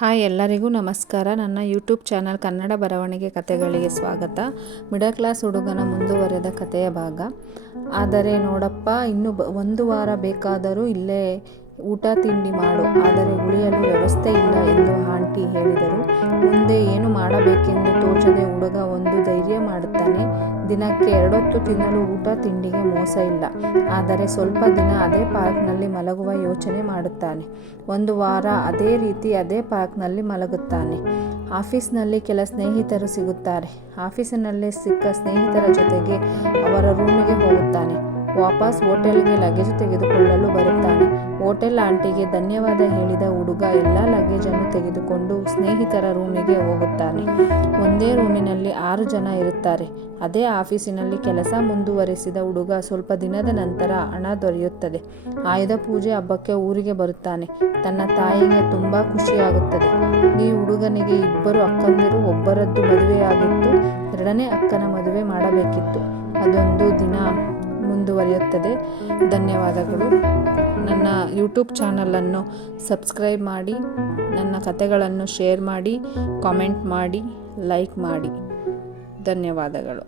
Hi ಎಲ್ಲರಿಗೂ ನಮಸ್ಕಾರ. ನನ್ನ ಯೂಟ್ಯೂಬ್ ಚಾನಲ್ ಕನ್ನಡ ಬರವಣಿಗೆ ಕಥೆಗಳಿಗೆ ಸ್ವಾಗತ. ಮಿಡಲ್ ಕ್ಲಾಸ್ ಹುಡುಗನ ಮುಂದುವರೆದ ಕಥೆಯ ಭಾಗ. ಆದರೆ ನೋಡಪ್ಪ, ಇನ್ನು ಒಂದು ವಾರ ಬೇಕಾದರೂ ಇಲ್ಲೇ ಊಟ, ತಿಂಡಿ ಮಾಡು. ಆದರೆ ಉಳಿಯಲು ವ್ಯವಸ್ಥೆ ಇಲ್ಲ ಎಂದು ಆಂಟಿ ಹೇಳಿದರು. ಮುಂದೆ ಏನು ಮಾಡಬೇಕೆಂದು ತೋಚದೆ ಹುಡುಗ ಒಂದು ಧೈರ್ಯ ಮಾಡುತ್ತಾನೆ. ದಿನಕ್ಕೆ ಎರಡೊತ್ತು ತಿನ್ನಲು ಊಟ, ತಿಂಡಿಗೆ ಮೋಸ ಇಲ್ಲ. ಆದರೆ ಸ್ವಲ್ಪ ದಿನ ಅದೇ ಪಾರ್ಕ್ನಲ್ಲಿ ಮಲಗುವ ಯೋಚನೆ ಮಾಡುತ್ತಾನೆ. ಒಂದು ವಾರ ಅದೇ ರೀತಿ ಅದೇ ಪಾರ್ಕ್ನಲ್ಲಿ ಮಲಗುತ್ತಾನೆ. ಆಫೀಸ್ನಲ್ಲಿ ಕೆಲ ಸ್ನೇಹಿತರು ಸಿಗುತ್ತಾರೆ. ಆಫೀಸಿನಲ್ಲೇ ಸಿಕ್ಕ ಸ್ನೇಹಿತರ ಜೊತೆಗೆ ಅವರ ರೂಮಿಗೆ ಹೋಗುತ್ತಾನೆ. ವಾಪಸ್ ಹೋಟೆಲ್ಗೆ ಲಗೇಜ್ ತೆಗೆದುಕೊಳ್ಳಲು ಬರುತ್ತಾನೆ. ಹೋಟೆಲ್ ಆಂಟಿಗೆ ಧನ್ಯವಾದ ಹೇಳಿದ ಹುಡುಗ ಎಲ್ಲ ಲಗೇಜನ್ನು ತೆಗೆದುಕೊಂಡು ಸ್ನೇಹಿತರ ರೂಮಿಗೆ ಹೋಗುತ್ತಾನೆ. ಒಂದೇ ರೂಮಿನಲ್ಲಿ ಆರು ಜನ ಇರುತ್ತಾರೆ. ಅದೇ ಆಫೀಸಿನಲ್ಲಿ ಕೆಲಸ ಮುಂದುವರೆಸಿದ ಹುಡುಗ ಸ್ವಲ್ಪ ದಿನದ ನಂತರ ಹಣ ದೊರೆಯುತ್ತದೆ. ಆಯುಧ ಪೂಜೆ ಹಬ್ಬಕ್ಕೆ ಊರಿಗೆ ಬರುತ್ತಾನೆ. ತನ್ನ ತಾಯಿಗೆ ತುಂಬ ಖುಷಿಯಾಗುತ್ತದೆ. ಈ ಹುಡುಗನಿಗೆ ಇಬ್ಬರು ಅಕ್ಕಂದಿರು, ಒಬ್ಬರದ್ದು ಮದುವೆಯಾಗಿತ್ತು. ಎರಡನೇ ಅಕ್ಕನ ಮದುವೆ ಮಾಡಬೇಕಿತ್ತು. ಅದೊಂದು ದಿನ. ಮುಂದುವರಿಯುತ್ತದೆ. ಧನ್ಯವಾದಗಳು. ನನ್ನ ಯೂಟ್ಯೂಬ್ ಚಾನಲನ್ನು ಸಬ್ಸ್ಕ್ರೈಬ್ ಮಾಡಿ, ನನ್ನ ಕತೆಗಳನ್ನು ಶೇರ್ ಮಾಡಿ, ಕಾಮೆಂಟ್ ಮಾಡಿ, ಲೈಕ್ ಮಾಡಿ. ಧನ್ಯವಾದಗಳು.